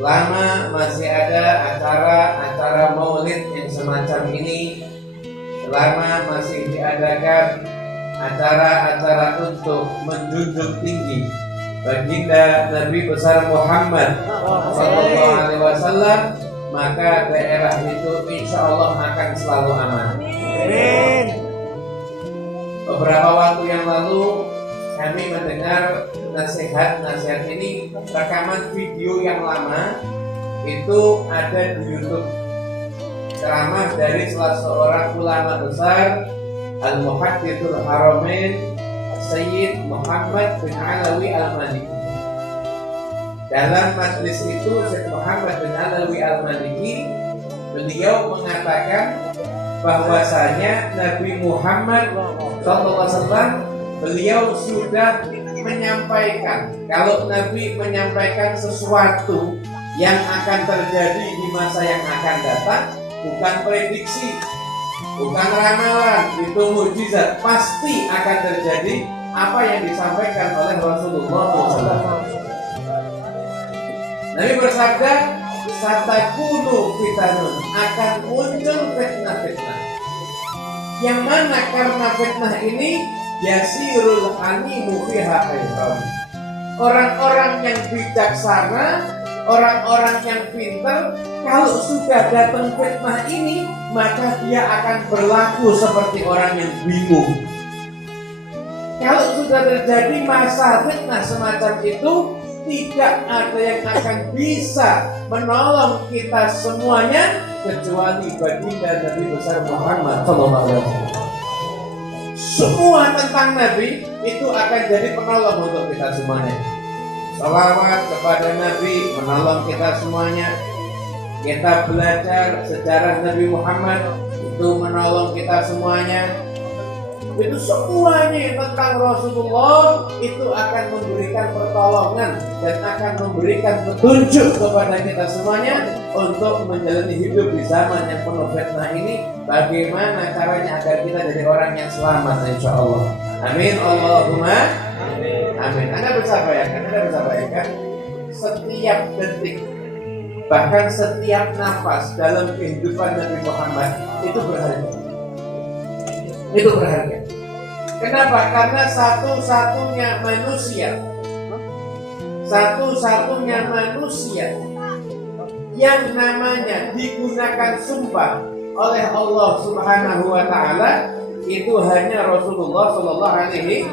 selama masih ada acara-acara maulid yang semacam ini, selama masih diadakan acara-acara untuk menjunjung tinggi baginda Nabi besar Muhammad Sallallahu Alaihi Wasallam, maka daerah itu insya Allah akan selalu aman. Amin. Beberapa waktu yang lalu kami mendengar nasihat ini, rekaman video yang lama itu ada di YouTube, ceramah dari salah seorang ulama besar Al-Muhaddithul Haramain Sayyid Muhammad bin Alawi Al-Maliki. Dalam majlis itu Sayyid Muhammad bin Alawi Al-Maliki beliau mengatakan bahwasanya Nabi Muhammad SAW beliau sudah menyampaikan, kalau Nabi menyampaikan sesuatu yang akan terjadi di masa yang akan datang, bukan prediksi, bukan ramalan, itu mukjizat, pasti akan terjadi apa yang disampaikan oleh Rasulullah SAW. Nabi bersabda, satakunu fitanun, akan muncul fitnah-fitnah, yang mana karena fitnah ini yasirul animu fiha khairan, orang-orang yang bijaksana, orang-orang yang pintar, kalau sudah datang fitnah ini, maka dia akan berlaku seperti orang yang bingung. Kalau sudah terjadi masa fitnah semacam itu, tidak ada yang akan bisa menolong kita semuanya kecuali baginda Nabi besar Muhammad SAW. Semua tentang Nabi itu akan jadi penolong untuk kita semuanya. Salawat kepada Nabi menolong kita semuanya. Kita belajar sejarah Nabi Muhammad itu menolong kita semuanya. Itu semuanya tentang Rasulullah itu akan memberikan pertolongan dan akan memberikan petunjuk kepada kita semuanya untuk menjalani hidup di zaman yang penuh fitnah ini. Bagaimana caranya agar kita jadi orang yang selamat, insya Allah. Amin. Allahumma amin. Anda bisa bayangkan setiap detik, bahkan setiap nafas dalam kehidupan Nabi Muhammad itu berharga. Itu berharga. Kenapa? Karena satu-satunya manusia yang namanya digunakan sumpah oleh Allah Subhanahu wa Ta'ala itu hanya Rasulullah Sallallahu Alaihi.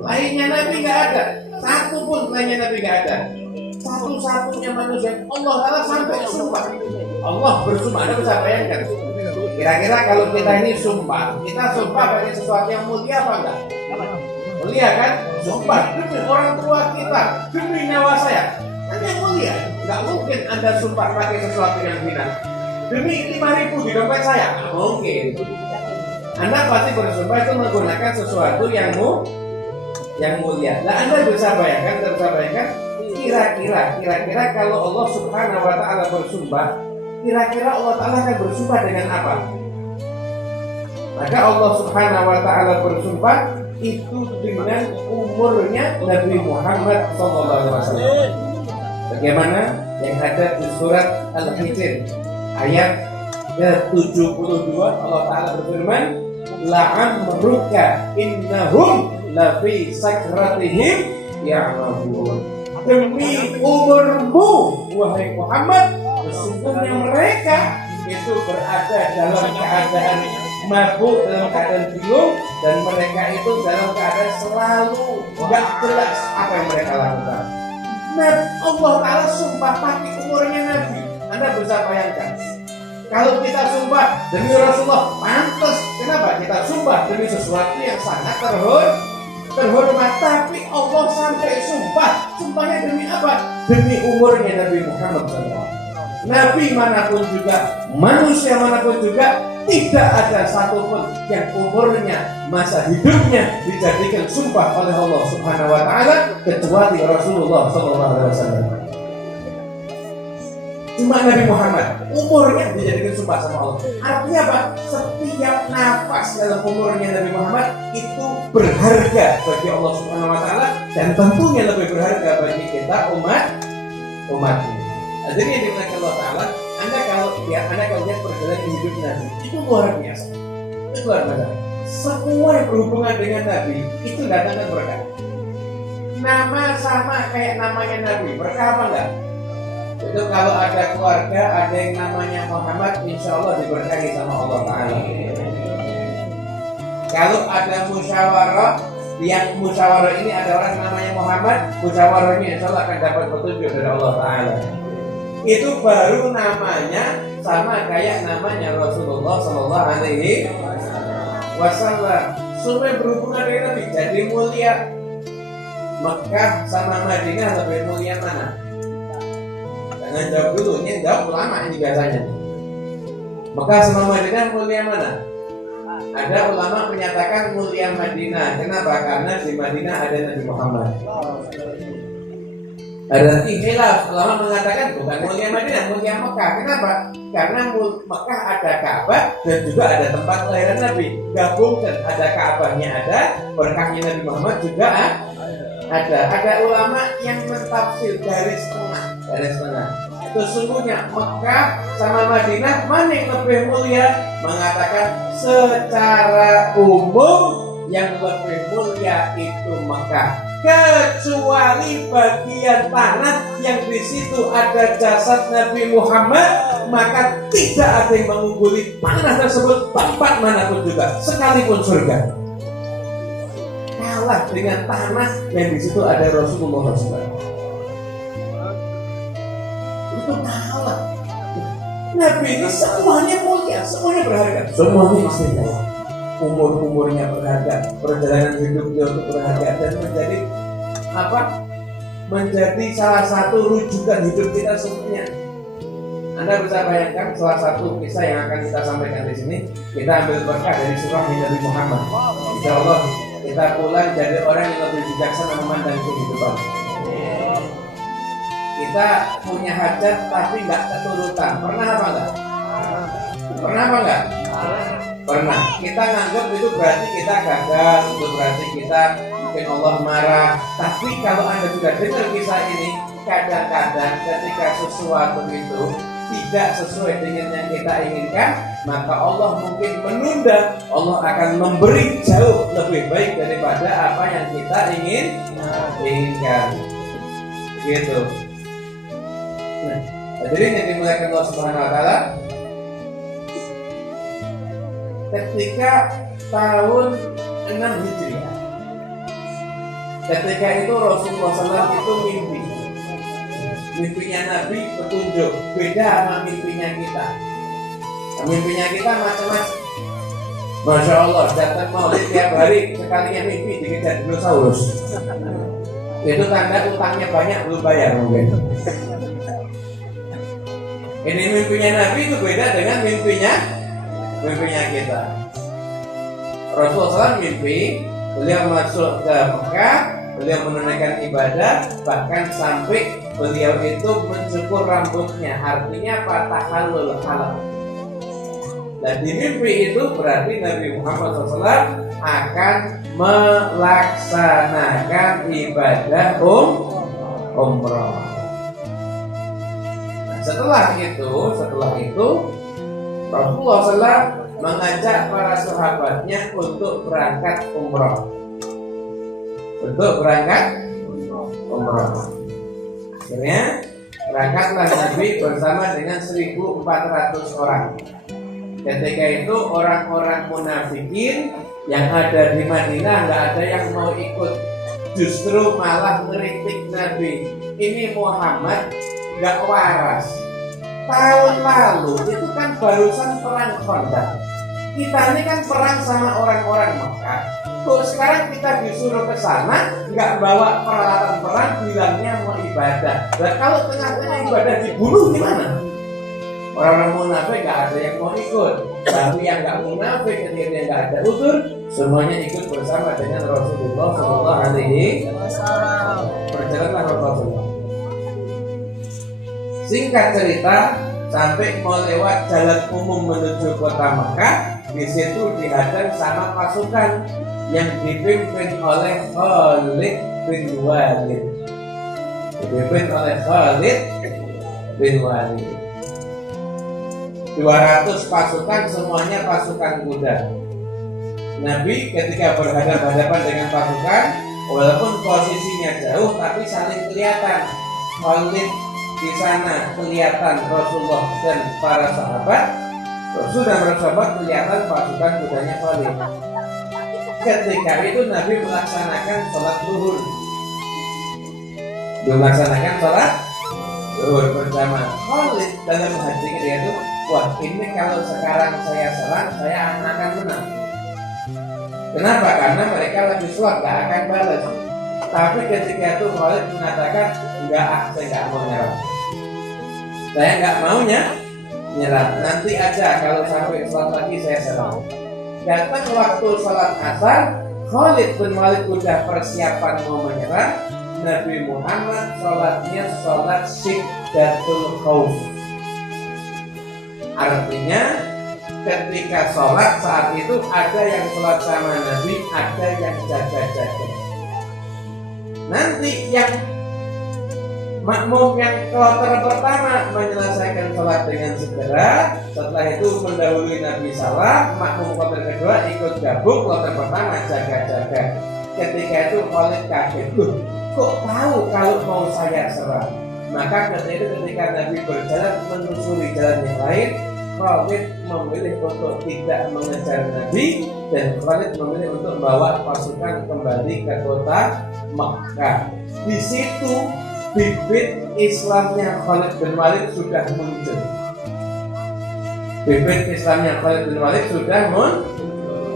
Lainnya Nabi nggak ada, satu pun lainnya Nabi nggak ada. Satu-satunya manusia Allah Ta'ala sampai sumpah. Allah bersumpah. Anda bisa bayangkan? Kira-kira kalau kita ini sumpah, kita sumpah pakai sesuatu yang mulia apa enggak? Mulia kan? Sumpah demi orang tua kita, demi nyawa saya, kan yang mulia. Enggak mungkin Anda sumpah pakai sesuatu yang hina. Demi 5.000 di dompet saya, nggak mungkin. Anda pasti bersumpah itu menggunakan sesuatu yang mulia. Nah, Anda bisa bayangkan, kira-kira kalau Allah Subhanahu wa Ta'ala bersumpah, kira-kira Allah Ta'ala akan bersumpah dengan apa? Maka Allah Subhanahu wa Ta'ala bersumpah itu dengan umurnya Nabi Muhammad SAW. Bagaimana yang ada di surat Al-Hijr ayat ke-72, Allah Ta'ala berfirman, la'amruka innahum lafi sakratihim ya'mahun. Demi umurmu wahai Muhammad, sesungguhnya mereka itu berada dalam keadaan mabuk, dalam keadaan bingung, dan mereka itu dalam keadaan selalu gak jelas apa yang mereka lakukan. Nah, Allah Ta'ala sumpah pakai umurnya Nabi. Anda bisa bayangkan, kalau kita sumpah demi Rasulullah, pantas. Kenapa? Kita sumpah demi sesuatu yang sangat terhormat, tapi Allah sampai sumpahnya demi apa? Demi umurnya Nabi Muhammad SAW. Nabi manapun juga, manusia manapun juga, tidak ada satupun yang umurnya, masa hidupnya dijadikan sumpah oleh Allah Subhanahu wa Ta'ala kecuali Rasulullah SAW. Cuma Nabi Muhammad umurnya dijadikan sumpah sama Allah. Artinya apa? Setiap nafas dalam umurnya Nabi Muhammad itu berharga bagi Allah Subhanahu wa Ta'ala, dan tentunya lebih berharga bagi kita umat ini. Jadi yang dimuliakan Allah Ta'ala, Anda kalau lihat perjalanan hidup Nabi, itu luar biasa. Itu luar biasa. Semua yang berhubungan dengan Nabi, itu datangkan berkah. Nama sama kayak namanya Nabi, berkah apa enggak? Itu kalau ada keluarga, ada yang namanya Muhammad, insya Allah diberkahi sama Allah Ta'ala. Kalau ada musyawarah, yang musyawarah ini ada orang namanya Muhammad, musyawarahnya insya Allah akan dapat petunjuk dari Allah Ta'ala. Itu baru namanya sama kayak namanya Rasulullah Sallallahu Alaihi Wasallam. Semua berhubungan dengan Nabi. Jadi mulia. Mekah sama Madinah lebih mulia mana? Jangan jawab dulu, ini jawab ulama ini biasanya. Mekah sama Madinah mulia mana? Ada ulama menyatakan mulia Madinah. Kenapa? Karena di Madinah ada Nabi Muhammad. Ada khilaf, ulama mengatakan bukan mulia Madinah, mulia Mekah. Kenapa? Karena Mekah ada Ka'bah dan juga ada tempat kelahiran Nabi. Gabungkan, ada Ka'bahnya ada, berkahnya Nabi Muhammad juga ada. Ada ulama yang mentafsir garis tengah. Itu sungguhnya Mekah sama Madinah mana yang lebih mulia? Mengatakan secara umum yang lebih mulia itu Mekah, kecuali bagian tanah yang di situ ada jasad Nabi Muhammad, maka tidak ada yang mengungguli tanah tersebut tempat manapun juga, sekalipun surga. Kalah dengan tanah yang di situ ada Rasulullah SAW. Itu kalah. Nabi ini semuanya mulia, semuanya berharga, semuanya istimewa. Umurnya berharga, perjalanan hidupnya berharga, dan menjadi salah satu rujukan hidup kita semuanya. Anda bisa bayangkan salah satu kisah yang akan kita sampaikan di sini. Kita ambil berkah dari surah Nabi Muhammad. Insya Allah kita pulang jadi orang yang lebih bijaksana memandang kehidupan. Kita punya hajat tapi nggak keturutan. Pernah apa enggak? Pernah. Kita nganggap itu berarti kita gagal, itu berarti kita mungkin Allah marah. Tapi kalau Anda sudah dengar kisah ini, kadang-kadang ketika sesuatu itu tidak sesuai dengan yang kita inginkan, maka Allah mungkin menunda. Allah akan memberi jauh lebih baik daripada apa yang kita inginkan. Gitu. Nah, jadi yang dimuliakan Allah Subhanahu Wa Taala, ketika tahun 6 Hijriah, ketika itu Rasulullah SAW itu mimpinya Nabi petunjuk, beda sama mimpinya kita. Mimpinya kita macam-macam. Masya Allah, datang maulid tiap hari, sekalinya mimpi dikejar dinosaurus. Itu tanda utangnya banyak belum bayar mungkin. Ini mimpinya Nabi itu beda dengan mimpinya kita. Rasulullah SAW mimpi, beliau masuk ke Mekah, beliau menunaikan ibadah, bahkan sampai beliau itu mencukur rambutnya, artinya patah halul halal. Dan di mimpi itu berarti Nabi Muhammad SAW akan melaksanakan ibadah umrah. Nah, setelah itu Rasulullah SAW mengajak para sahabatnya untuk berangkat umrah. Akhirnya berangkatlah Nabi bersama dengan 1.400 orang. Ketika itu orang-orang munafikin yang ada di Madinah nggak ada yang mau ikut, justru malah ngeritik Nabi. Ini Muhammad nggak waras. Tahun lalu itu kan barusan perang Khandaq. Kita ini kan perang sama orang-orang Mekah. Kok sekarang kita disuruh ke sana nggak bawa peralatan perang, bilangnya mau ibadah. Dan kalau tengah-tengah ibadah dibunuh gimana? Orang-orang munafik nggak ada yang mau ikut. Tapi yang nggak munafik, ketika dia nggak ada udzur, semuanya ikut bersama dengan Rasulullah Sallallahu Alaihi Wasallam. Berjalanlah Rasulullah. Singkat cerita, sampai mau lewat jalan umum menuju kota Mekah, di situ dihadang sama pasukan yang dipimpin oleh Khalid bin Walid. bin Walid. 200 pasukan, semuanya pasukan kuda. Nabi ketika berhadapan-hadapan dengan pasukan, walaupun posisinya jauh tapi saling kelihatan. Khalid di sana kelihatan Rasulullah dan para sahabat. Rasul dan para sahabat kelihatan pasukan kudanya Khalid. Ketika itu Nabi melaksanakan sholat zuhur. Melaksanakan sholat zuhur bersama. Khalid dalam hatinya dia tuh, wah ini kalau sekarang saya serang, saya akan menang. Kenapa? Karena mereka lagi sholat, gak akan balas. Tapi ketika itu Khalid mengatakan, saya gak mau nyerah. Saya gak maunya nyerah. Nanti aja kalau sampai sholat lagi saya serang. Datang waktu sholat asar, Khalid bin Walid udah persiapan mau menyerang. Nabi Muhammad sholatnya sholat Syiddatul Khauf. Artinya ketika sholat saat itu ada yang sholat sama Nabi, ada yang jaga-jaga. Nanti yang makmum yang kloter pertama menyelesaikan sholat dengan segera. Setelah itu mendahului Nabi salam. Makmum kloter kedua ikut gabung, kloter pertama jaga-jaga. Ketika itu Khalid kaget, kok tahu kalau mau saya serang? Maka ketika Nabi berjalan menyusuri jalan yang lain, Khalid memilih untuk tidak mengejar Nabi dan Khalid memilih untuk membawa pasukan kembali ke kota Makkah. Di situ bibit Islamnya Khalid bin Walid sudah muncul. Bibit Islamnya Khalid bin Walid sudah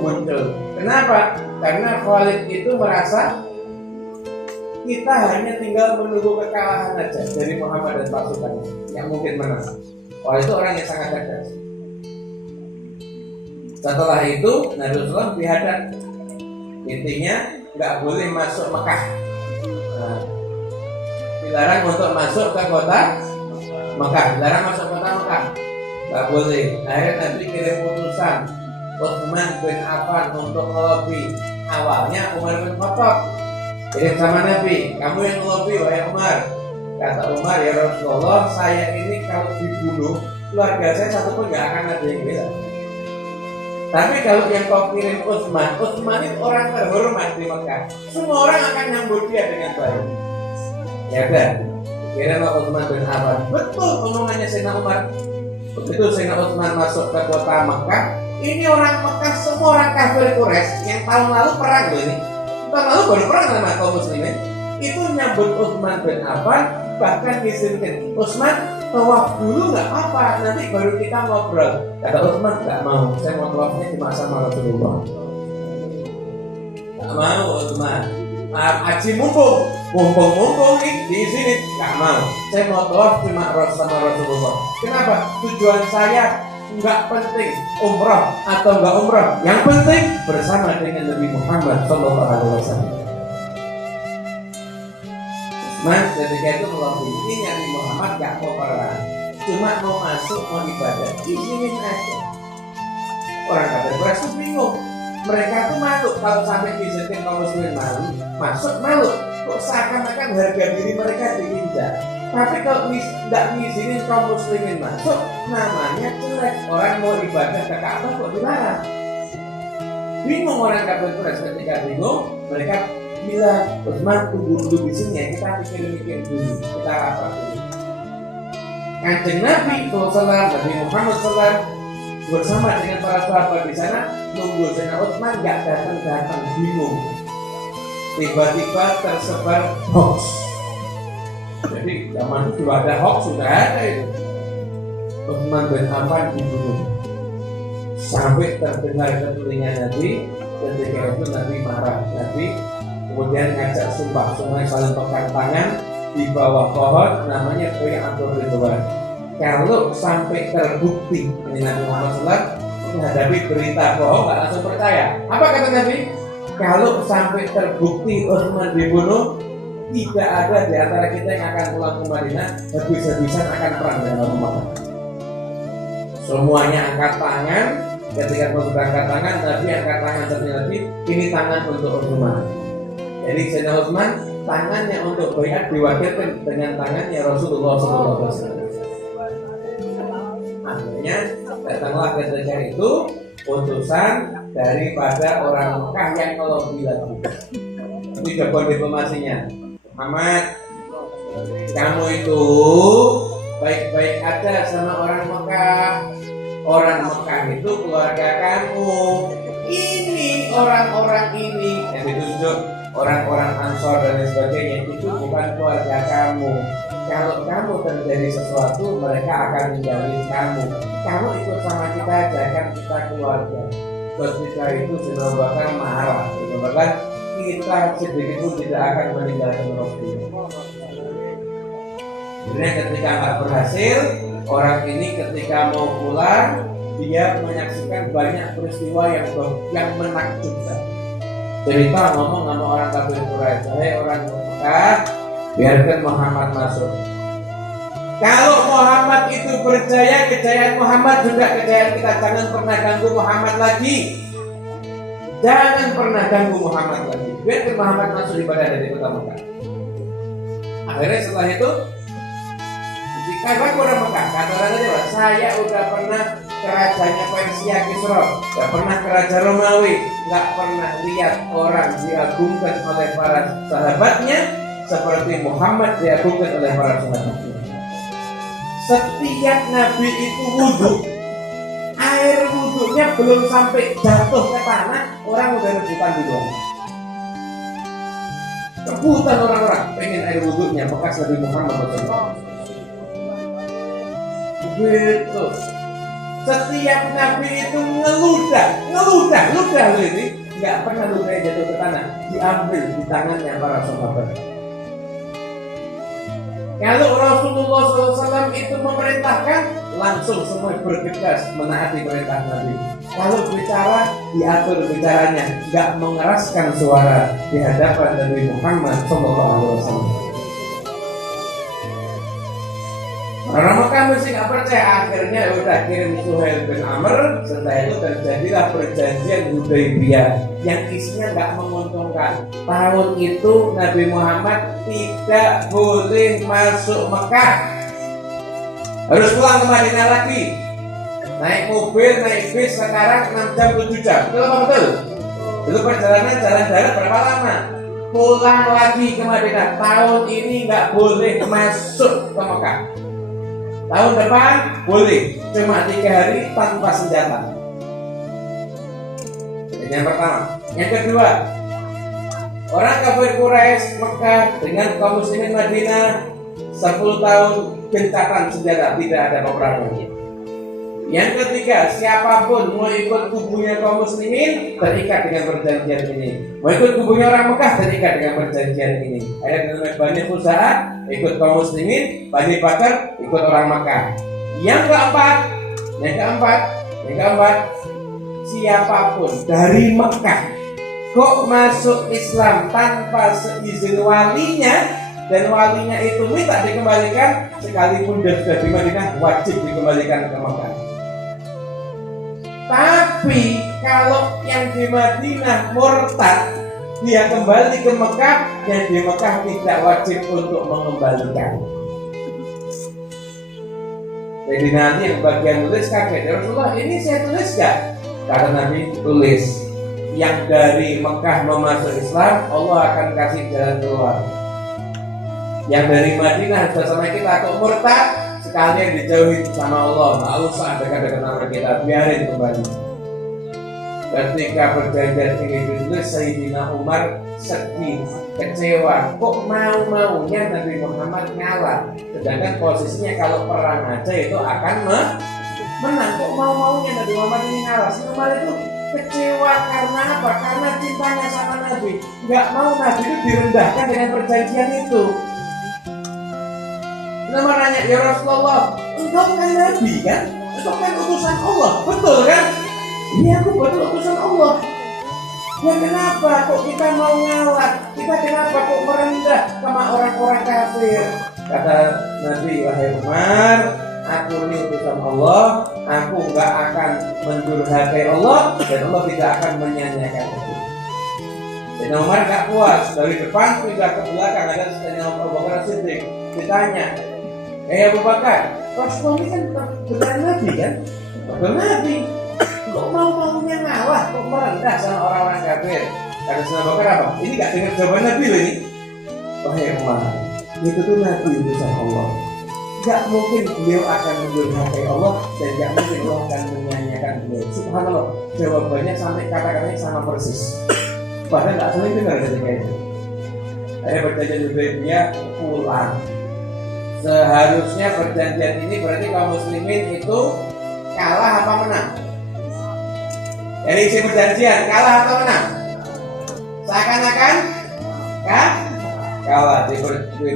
muncul. Kenapa? Karena Khalid itu merasa kita hanya tinggal menunggu kekalahan aja dari Muhammad dan pasukannya yang mungkin menang. Itu orang yang sangat cerdas. Setelah itu Nabi Rasulullah dihadap. Intinya nggak boleh masuk Mekah. Dilarang untuk masuk ke kota Mekah. Dilarang masuk kota Mekah. Nggak boleh. Akhirnya Nabi kirim utusan Utsman bin Affan untuk ngelobi. Awalnya Umar bin Khattab kirim sama Nabi, kamu yang ngelobi wahai Umar. Kata Umar, ya Rasulullah, saya ini kalau dibunuh, keluarga saya satu pun gak akan ada yang bela. Tapi kalau yang kau kirim Utsman itu orang terhormat di Mekah. Semua orang akan nyambut dia dengan baik. Ya kan? Kirim Utsman bin Affan. Betul omongannya Sayyidina Umar. Begitu Sayyidina Utsman masuk ke kota Mekah, ini orang Mekah semua orang kafir Quraisy yang tahun lalu perang loh ini. Tahun lalu baru perang sama kaum muslimin. Itu nyambut Utsman bin Affan. Bahkan izinkan Utsman tawaf dulu nggak apa, nanti baru kita ngobrol. Kata Utsman nggak mau, saya mau tawafnya cuma sama Rasulullah. Nggak mau Utsman. Haji mumpung nih di sini nggak mau. Saya mau tawaf cuma sama Rasulullah. Kenapa? Tujuan saya nggak penting umrah atau nggak umrah. Yang penting bersama dengan Nabi Muhammad SAW. Mas ketika itu melobi, ini Nabi Muhammad gak mau perang, cuma mau masuk, mau ibadah, izinin aja. Orang kafir Quraisy bingung, mereka tuh malu kalau sampai diizinkan kaum muslimin masuk malu, kok seakan-akan harga diri mereka diinjak. Tapi kalau tidak diizinin kaum muslimin masuk, namanya jelek. Orang mau ibadah ke Ka'bah kok dilarang. Bingung orang kafir Quraisy, ketika bingung, mereka bilang, Utsman tunggu dulu di sini ya, kita mikir-mikir dulu, kita rapat dulu. Kanjeng Nabi SAW, Nabi Muhammad SAW bersama dengan para sahabat di sana nunggu Sayyidina Utsman nggak datang, bingung. Tiba-tiba tersebar hoax. Jadi zaman itu sudah ada hoax, sudah ada itu. Utsman bin Affan dibunuh. Sampai terdengar ke telinga Nabi, ketika itu Nabi marah. Nabi kemudian ngajak sumpah, semuanya saling pegang tangan di bawah pohon, namanya Bai'atul Ridwan. Kalau sampai terbukti ini Nabi Muhammad SAW menghadapi berita bohong, nggak langsung percaya. Apa kata Nabi? Kalau sampai terbukti Utsman dibunuh, tidak ada di antara kita yang akan pulang ke Madinah, habis-habisan akan perang dengan Muhammad. Semuanya angkat tangan. Ketika mau angkat tangan, Nabi angkat tangan Nabi, ini tangan untuk Utsman. Jadi Sayyidina Utsman tangannya untuk baiat diwakilkan dengan tangannya Rasulullah SAW. Akhirnya datanglah ketika itu utusan daripada orang Mekah yang ngelobi lagi. Ini jawaban diplomasinya. Muhammad, kamu itu baik-baik aja sama orang Mekah. Orang Mekah itu keluarga kamu. Ini orang-orang ini yang ditunjuk orang-orang Ansor dan lain sebagainya itu bukan keluarga kamu. Kalau kamu terjadi sesuatu, mereka akan ninggalin kamu. Kamu ikut sama kita aja, kan kita keluarga. Ketika itu Sayyidina Bakar marah. Sayyidina Bakar, kita sedikit pun tidak akan meninggalkan Rasulullah. Sebenarnya ketika nggak berhasil, orang ini ketika mau pulang, dia menyaksikan banyak peristiwa yang menakjubkan. Cerita ngomong sama orang kafir Quraisy, "Hai orang Mekah, biarkan Muhammad masuk. Kalau Muhammad itu berjaya, kejayaan Muhammad juga kejayaan kita. Jangan pernah ganggu Muhammad lagi. Jangan pernah ganggu Muhammad lagi. Biarkan Muhammad masuk ibadah dari kota Mekah." Akhirnya setelah itu, karena orang Mekah, kata orang Jawa, saya udah pernah kerajanya Persia Kisra, gak pernah ke Raja Romawi, gak pernah lihat orang diagungkan oleh para sahabatnya seperti Muhammad diagungkan oleh para sahabatnya. Setiap Nabi itu wudhu, air wudhunya belum sampai jatuh ke tanah, orang udah rebutan duluan. Rebutan orang-orang pengen air wudhunya bekas Nabi Muhammad SAW. Begitu. Setiap Nabi itu ngeludah loh ini, nggak pernah ludahnya jatuh ke tanah, diambil di tangannya para sahabat. Kalau Rasulullah SAW itu memerintahkan, langsung semua bergegas menaati perintah Nabi. Kalau bicara, diatur bicaranya, nggak mengeraskan suara di hadapan Nabi Muhammad SAW. Orang Mekah mesti nggak percaya, akhirnya udah kirim Suhail bin Amr. Setelah itu terjadilah perjanjian Hudaybiyah yang isinya nggak menguntungkan. Tahun itu Nabi Muhammad tidak boleh masuk Mekah, harus pulang ke Madinah lagi. Naik mobil, naik bis sekarang 6 jam 7 jam. Betul apa betul? Dulu perjalanan jalan darat berapa lama? Pulang lagi ke Madinah. Tahun ini nggak boleh masuk ke Mekah. Tahun depan boleh, cuma 3 hari tanpa senjata. Ini yang pertama. Yang kedua, orang kafir Quraisy Mekah dengan kaum muslimin Madinah 10 tahun gencatan senjata, tidak ada peperangan. Yang ketiga, siapapun mau ikut kubunya kaum muslimin terikat dengan perjanjian ini. Mau ikut kubunya orang Mekah terikat dengan perjanjian ini. Ada namanya Bani Khuza'ah ikut kaum muslimin, Bani Bakar ikut orang Mekah. Yang keempat, siapapun dari Mekah kok masuk Islam tanpa seizin walinya dan walinya itu minta dikembalikan, sekalipun dia sudah di Madinah wajib dikembalikan ke Mekah. Tapi kalau yang di Madinah murtad, dia kembali ke Mekah, yang di Mekah tidak wajib untuk mengembalikan. Jadi nanti yang bagian tulis kaget, ya Rasulullah ini saya tulis gak? Kata Nabi, tulis. Yang dari Mekah mau masuk Islam, Allah akan kasih jalan keluar. Yang dari Madinah sudah sama kita kok murtad, sekalian dijauhin sama Allah, nggak usah dekat-dekat sama kita, biarin kembali. Ketika perjanjian ini ditulis, Sayyidina Umar sedih, kecewa, kok mau-maunya Nabi Muhammad ngalah, sedangkan posisinya kalau perang aja itu akan menang, kok mau-maunya Nabi Muhammad ini ngalah. Si Umar itu kecewa karena apa? Karena cintanya sama Nabi, nggak mau Nabi itu direndahkan dengan perjanjian itu. Nama nanya, ya Rasulullah, engkau kan Nabi kan? Engkau kan utusan Allah, betul kan? Iya, aku betul utusan Allah. Ya kenapa kok kita mau ngalah? Kita kenapa kok merendah sama orang-orang kafir? Kata Nabi, wahai Umar, aku ini utusan Allah, aku nggak akan mendurhakai Allah, dan Allah tidak akan menyanyiakan itu. Dan Umar nggak puas, dari depan pindah ke belakang, ada Sayyidina Abu Bakar Siddiq. Ditanya, Abu Bakar, Rasulullah ini kan benar Nabi kan? Benar Nabi. Kok mau-maunya ngalah, kok merendah sama orang-orang kafir? Kata Abu Bakar apa? Ini gak dengar jawaban Nabi loh ini. Wahai Umar, itu tuh Nabi utusan Allah. Gak mungkin beliau akan mendurhakai Allah dan gak mungkin Allah akan menyanyiakan beliau. Subhanallah, jawabannya sampai kata-katanya sama persis. Padahal gak saling dengar ketika itu. Akhirnya perjanjian Hudaybiyah pulang. Seharusnya perjanjian ini berarti kaum muslimin itu kalah apa menang? Dari isi perjanjian kalah atau menang? Seakan-akan kan? Kalah. Di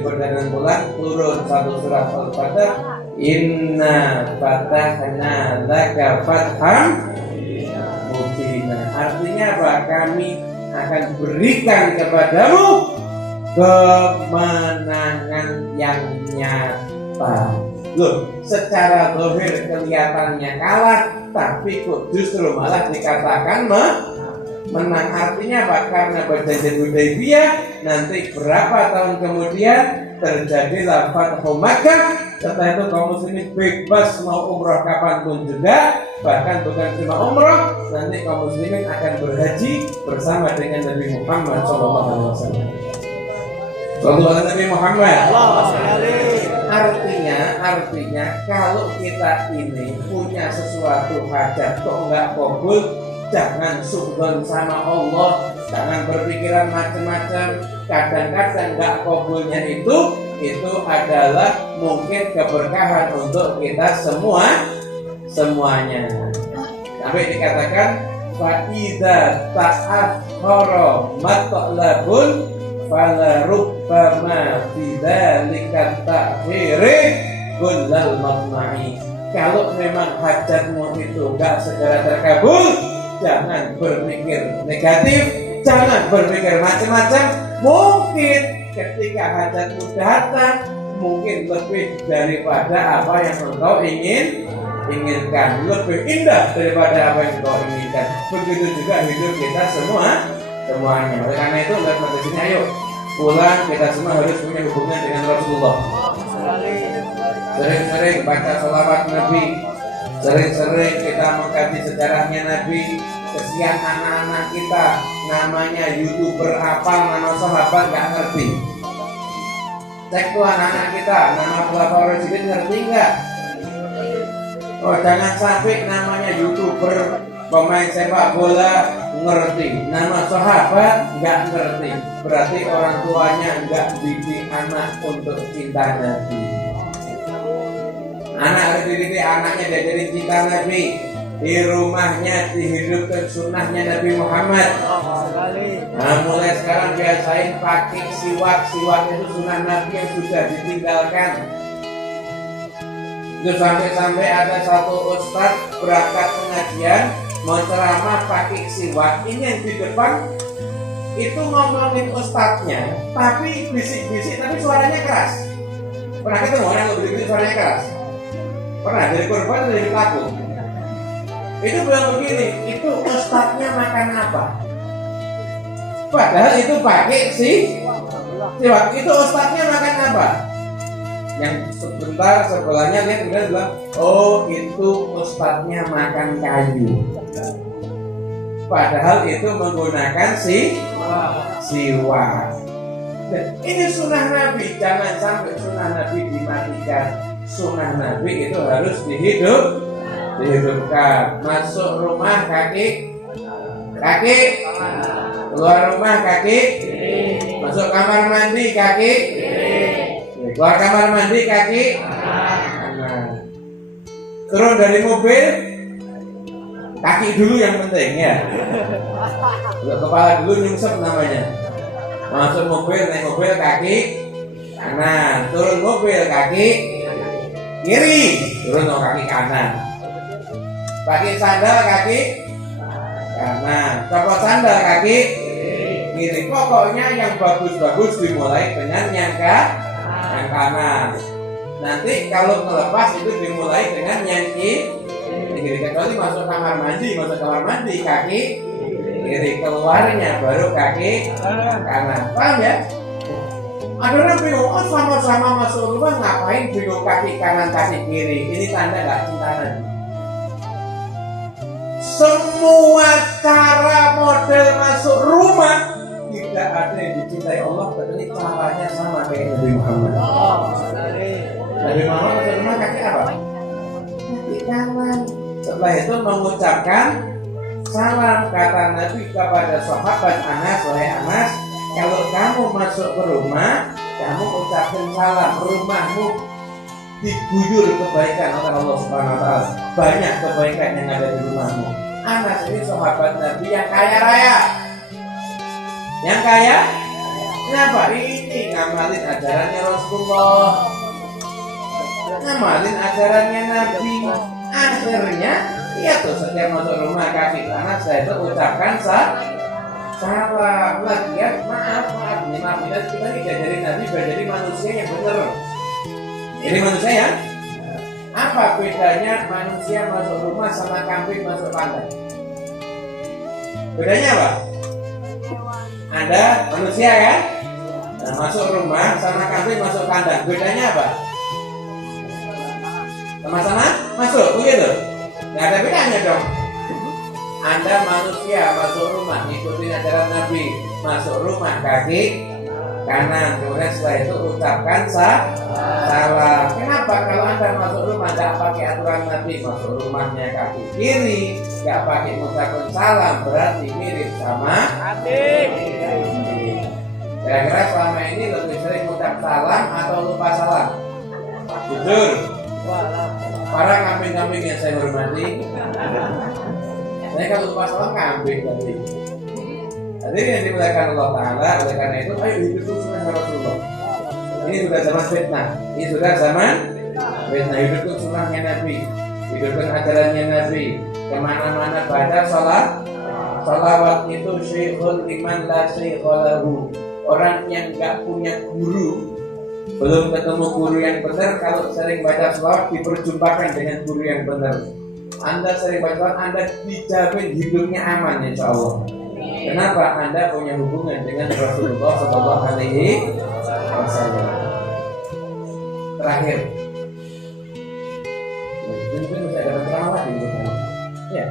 perjanjian pulang turun satu surat Al-Fatah, Inna fatahna laka fatham mubina. Artinya apa? Kami akan berikan kepadamu kemenangan yang nyata. Loh, secara zahir kelihatannya kalah, tapi kok justru malah dikatakan menang. Artinya apa? Karena perjanjian Hudaybiyah nanti berapa tahun kemudian terjadilah Fathu Makkah. Setelah itu kaum muslimin bebas mau umroh kapanpun juga, bahkan bukan cuma umroh, nanti kaum muslimin akan berhaji bersama dengan Nabi Muhammad SAW. Sallallahu Nabi Muhammad. Artinya kalau kita ini punya sesuatu hajat kok nggak kabul, jangan suudzon sama Allah, jangan berpikiran macam-macam. Kadang-kadang nggak kabulnya itu adalah mungkin keberkahan untuk kita semuanya. Sampai dikatakan fa idza ta'akhkhara matlabun fala rubbama bidzalika ta'khiri kullal matma'i. Kalau memang hajatmu itu enggak segera terkabul, jangan berpikir negatif, jangan berpikir macam-macam. Mungkin ketika hajatmu datang, mungkin lebih daripada apa yang engkau inginkan, lebih indah daripada apa yang engkau inginkan. Begitu juga hidup kita semuanya. Oleh karena itu, lihat pada sini, ayo pulang, kita semua harus punya hubungan dengan Rasulullah. Sering-sering baca sholawat Nabi, sering-sering kita mengkaji sejarahnya Nabi. Kesian anak-anak kita namanya YouTuber apa, nama sahabat gak ngerti. Cek tuh anak-anak kita, nama Khulafaur Rasyidin ngerti nggak? Oh, jangan sampai namanya YouTuber pemain sepak bola ngerti, nama sahabat nggak ngerti. Berarti orang tuanya nggak didik anak untuk cinta Nabi. Anak harus dididik anaknya diajarin cinta Nabi. Di rumahnya dihidupkan sunnahnya Nabi Muhammad. Nah, mulai sekarang biasain pakai siwak. Siwak itu sunnah Nabi yang sudah ditinggalkan. Itu sampai ada satu ustadz berangkat pengajian mau ceramah pakai siwak. Ini yang di depan itu ngomongin ustadznya, tapi bisik-bisik, tapi suaranya keras. Pernah ketemu orang yang bisik-bisik suaranya keras? Pernah dari korban atau dari pelaku? Itu bilang begini, itu ustadznya makan apa? Padahal itu pakai siwak. Itu ustadznya makan apa? Yang sebentar sebelahnya lihat kemudian bilang, oh itu ustadznya makan kayu. Padahal itu menggunakan siwak. Dan ini sunnah Nabi, jangan sampai sunnah Nabi dimatikan. Sunnah Nabi itu harus dihidupkan. Masuk rumah kaki, keluar rumah kaki, masuk kamar mandi kaki, keluar kamar mandi kaki, turun dari mobil kaki dulu yang penting ya. Kepala dulu nyungsep namanya. Masuk mobil, naik mobil kaki kanan, turun mobil kaki kiri, turun kaki kanan. Pakai sandal kaki kanan, copot sandal kaki kiri. Pokoknya yang bagus-bagus dimulai dengan yang kanan. Nanti kalau ngelepas itu dimulai dengan yang kiri. Kecuali masuk kamar mandi kaki kiri, keluarnya baru kaki kanan. Paham ya? Ada orang bingung, oh sama-sama masuk rumah ngapain bingung kaki kanan kaki kiri? Ini tanda nggak cinta Nabi. Semua cara model masuk rumah tidak ada yang dicintai Allah kecuali caranya sama kayak Nabi Muhammad. Nabi Muhammad masuk rumah kaki apa? Kaki kanan. Setelah itu mengucapkan salam, kata Nabi kepada sahabat Anas, wahai Anas, kalau kamu masuk ke rumah, kamu ucapkan salam, rumahmu diguyur kebaikan oleh Allah Subhanahu wa taala. Banyak kebaikan yang ada di rumahmu. Anas ini sahabat Nabi yang kaya raya. Yang kaya? Kenapa? Ini ngamalin ajarannya Rasulullah, ngamalin ajarannya Nabi. Akhirnya, iya tuh setiap masuk rumah kaki kanan saya itu ucapkan salam. Lagian maaf ini maaf kita ini dari Nabi, dari manusia yang benar. Ini manusia ya? Apa bedanya manusia masuk rumah sama kambing masuk kandang? Bedanya apa? Anda manusia kan? Nah, masuk rumah sama kambing masuk kandang. Bedanya apa? Sama-sama masuk, begitu? Nggak ada bedanya dong. Anda manusia masuk rumah ikutin ajaran Nabi, masuk rumah kaki kanan, kemudian setelah itu ucapkan salam. Kenapa kalau Anda masuk rumah nggak pakai aturan Nabi, masuk rumahnya kaki kiri, nggak pakai ucapkan salam, berarti mirip sama Nabi. Kira-kira selama ini lebih sering ucap salam atau lupa salam? Jujur. Para kambing-kambing yang saya hormati, saya kalau lupa salam kambing tadi. Jadi yang dimuliakan Allah Ta'ala, oleh karena itu ayo hidup sunnah Rasulullah. Ini sudah zaman fitnah, ini sudah zaman fitnah. Hidupkan sunnahnya Nabi, hidupkan ajarannya Nabi. Kemana-mana baca salawat itu syekhul liman la syekhalahu. Orang yang gak punya guru, belum ketemu guru yang benar, kalau sering baca salawat diperjumpakan dengan guru yang benar. Anda sering baca salawat, Anda dijamin hidupnya aman insya Allah. Kenapa? Anda punya hubungan dengan Rasulullah Sallallahu Alaihi Wasallam. Terakhir, ini pun bisa dapat ceramah di ya.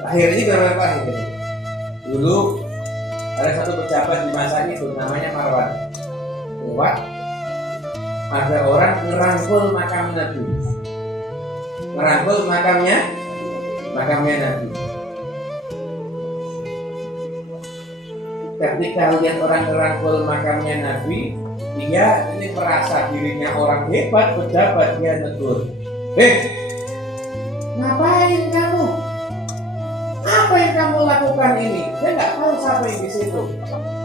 Terakhir ini berapa ini? Dulu ada satu pejabat di masa itu namanya Marwan. Lewat, ada orang ngerangkul makam Nabi, ngerangkul makamnya Nabi. Ketika lihat orang ngerangkul makamnya Nabi, dia ini merasa dirinya orang hebat, pejabat, dia negur, ngapain kamu? Apa yang kamu lakukan ini? Dia nggak tahu siapa yang di situ.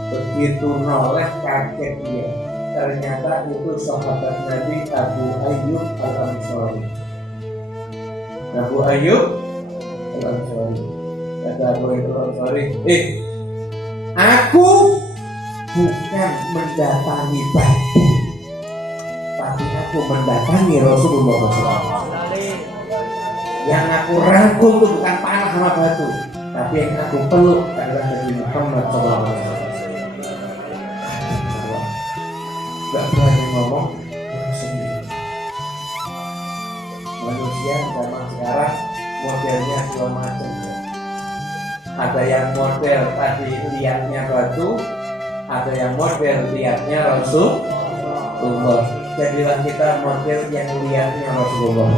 Begitu noleh kaget dia. Ternyata itu sahabat Nabi Abu Ayyub Al-Ansari. Abu Ayyub Al-Ansari. Kata Abu Ayyub Al-Ansari, aku bukan mendatangi batu, tapi aku mendatangi Rasulullah SAW. Yang aku rangkul itu bukan tanah sama batu, tapi yang aku peluk adalah Nabi Muhammad SAW. Gak berani ngomong sendiri. Manusia zaman sekarang modelnya dua macam. Ada yang model tadi lihatnya batu, ada yang model lihatnya Rasulullah. Jadilah kita model yang lihatnya Rasulullah.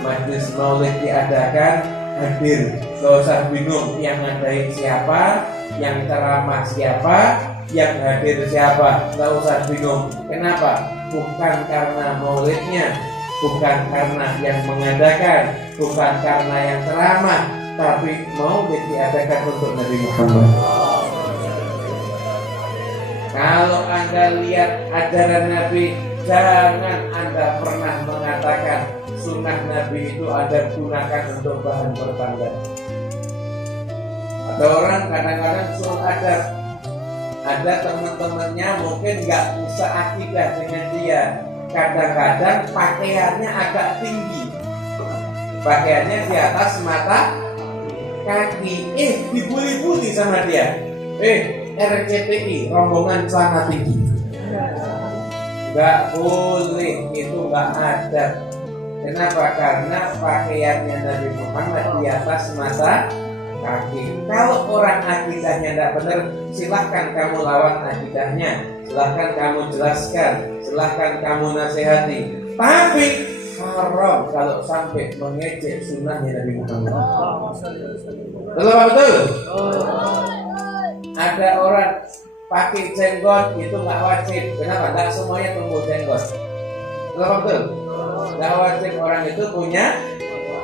Majlis maulid diadakan, hadir, gak usah bingung yang ngadain siapa, yang ceramah siapa, yang hadir siapa, gak usah bingung. Kenapa? Bukan karena maulidnya, bukan karena yang mengadakan, bukan karena yang ceramah, tapi maulid diadakan untuk Nabi Muhammad. Kalau Anda lihat ajaran Nabi, jangan Anda pernah mengatakan sunnah Nabi itu Anda gunakan untuk bahan bertanda. Ada orang kadang-kadang suruh adab, ada teman-temannya mungkin nggak bisa akidah dengan dia. Kadang-kadang pakaiannya agak tinggi, pakaiannya di atas mata kaki, dibuli-buli sama dia. RCTI, rombongan celana tinggi. Nggak boleh, itu nggak ada. Kenapa? Karena pakaiannya Nabi Muhammad di atas mata kaki. Kalau orang akidahnya tidak benar, silahkan kamu lawan akidahnya, silahkan kamu jelaskan, silahkan kamu nasihati. Tapi haram kalau sampai mengejek sunnahnya Nabi Muhammad. Betul? Ada orang pakai jenggot itu nggak wajib. Kenapa? Nggak semuanya tumbuh jenggot. Betul? Nggak wajib orang itu punya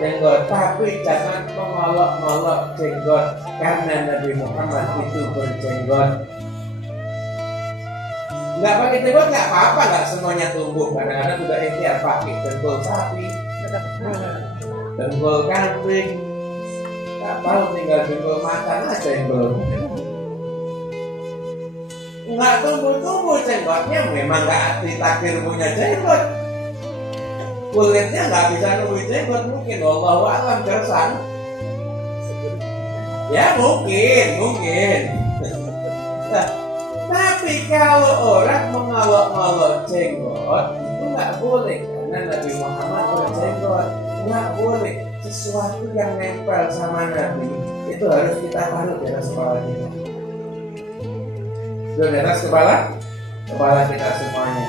jenggot, tapi jangan mengolok-olok jenggot karena Nabi Muhammad itu berjenggot. Nggak pakai jenggot nggak apa-apa, nggak semuanya tumbuh. Kadang-kadang sudah ikhtiar pakai dengkul sapi, dengkul kambing, nggak tahu tinggal dengkul macan aja yang belum. Nggak tumbuh-tumbuh jenggotnya, memang nggak ditakdir punya jenggot. Kulitnya nggak bisa nunggu jenggot, mungkin wallahu a'lam gersang. Ya mungkin. Nah, tapi kalau orang mengolok-olok jenggot itu nggak boleh, karena Nabi Muhammad berjenggot. Nggak boleh. Sesuatu yang nempel sama Nabi itu harus kita taruh di atas kepala kita. Di atas kepala kita semuanya.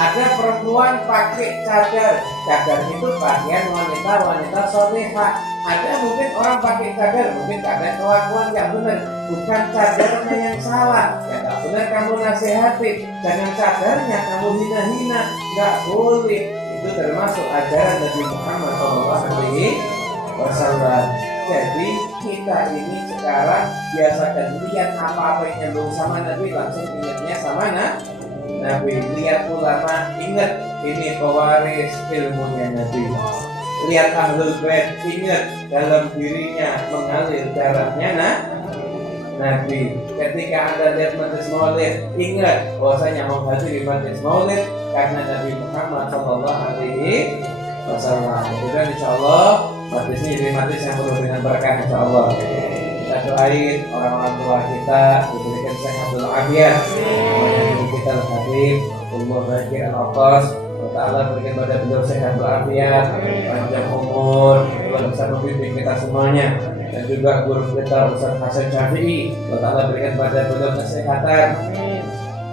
Ada perempuan pakai cadar. Cadar itu pakaian wanita solehah. Ada mungkin orang pakai cadar, mungkin karena kelakuan yang benar, bukan cadarnya yang salah. Ya tak benar kamu nasihati, jangan cadarnya kamu hina-hina, nggak boleh. Itu termasuk ajaran Nabi Muhammad SAW. Jadi kita ini sekarang biasakan lihat apa-apa yang nyambung sama Nabi, langsung ingatnya sama Nabi. Lihat ulama, ingat ini pewaris ilmunya Nabi. Lihat ahlul bait, ingat dalam dirinya mengalir darahnya Nabi. Ketika Anda lihat majlis maulid, ingat bahwasanya menghadiri majlis maulid karena Nabi Muhammad SAW. Dan insyaallah majlis ini jadi majlis yang penuh dengan berkah insyaallah. Kita doain orang-orang tua kita diberikan sehat walafiat. Semuanya kita al-Habib, Allah Bakir al-Aqqas, Allah Ta'ala berikan pada beliau sehat walafiat, panjang umur, Allah bisa membimbing kita semuanya. Dan juga guru kita Ustaz Hasan Syafi'i, Allah Ta'ala berikan pada beliau kesehatan,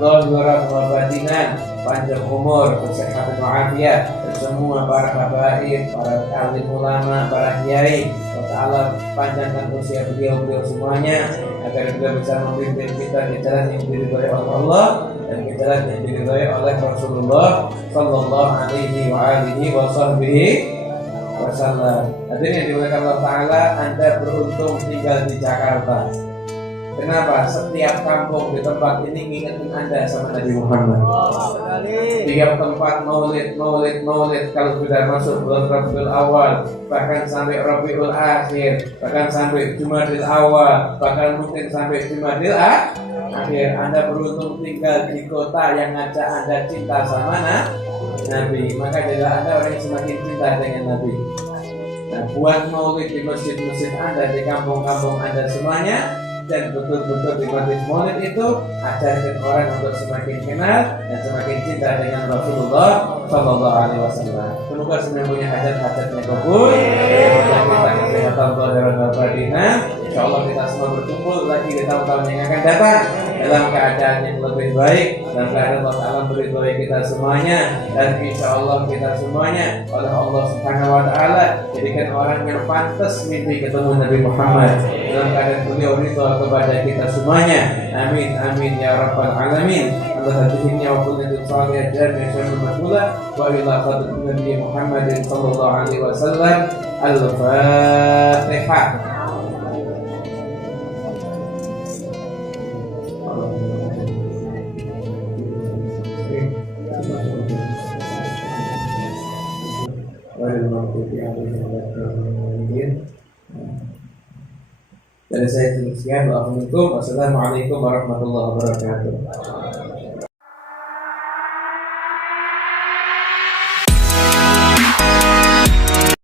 zahira wa batinan, panjang umur, kesehatan walafiat. Dan semua para habaib, para alim ulama, para kiai, Allah Ta'ala panjangkan usia beliau semuanya agar beliau bisa membimbing kita di jalan yang diridhai oleh Allah dan di jalan yang diridhai oleh Rasulullah sallallahu alaihi wa alihi wa sahbihi wasallam. Hadirin yang dimuliakan Allah Ta'ala, Anda beruntung tinggal di Jakarta. Kenapa? Setiap kampung di tempat ini ngingetin Anda sama Nabi Muhammad. Tiap tempat maulid. Kalau sudah masuk bulan Rabiul Awal, bahkan sampai Rabiul Akhir, bahkan sampai Jumadil Awal, bahkan mungkin sampai Jumadil Akhir, Anda beruntung tinggal di kota yang ngajak Anda cinta sama Nabi. Maka jadilah Anda orang yang semakin cinta dengan Nabi. Nah, buat maulid di masjid-masjid Anda, di kampung-kampung Anda semuanya. Dan betul-betul di majlis maulid itu ajarkan orang untuk semakin kenal dan semakin cinta dengan Rasulullah Sallallahu Alaihi Wasallam. Semoga semua punya hajat-hajatnya kabul. Semoga kita kesehatan zahir dan batin. Insyaallah kita semua berkumpul lagi di tahun-tahun yang akan datang dalam keadaan yang lebih baik, dan keadaan Allah Ta'ala meridhai kita semuanya, dan insyaallah kita semuanya oleh Allah Subhanahu Wa Ta'ala jadikan orang yang pantas mimpi ketemu Nabi Muhammad dalam keadaan beliau ridho kepada kita semuanya. Amin amin ya rabbal alamin. Allah hadhihi wa kullu salih jami syarrul makula wa ila qadri Nabi Muhammadin sallallahu alaihi wasallam. Al-Fatihah. Dari saya demikian. Wassalamualaikum warahmatullahi wabarakatuh.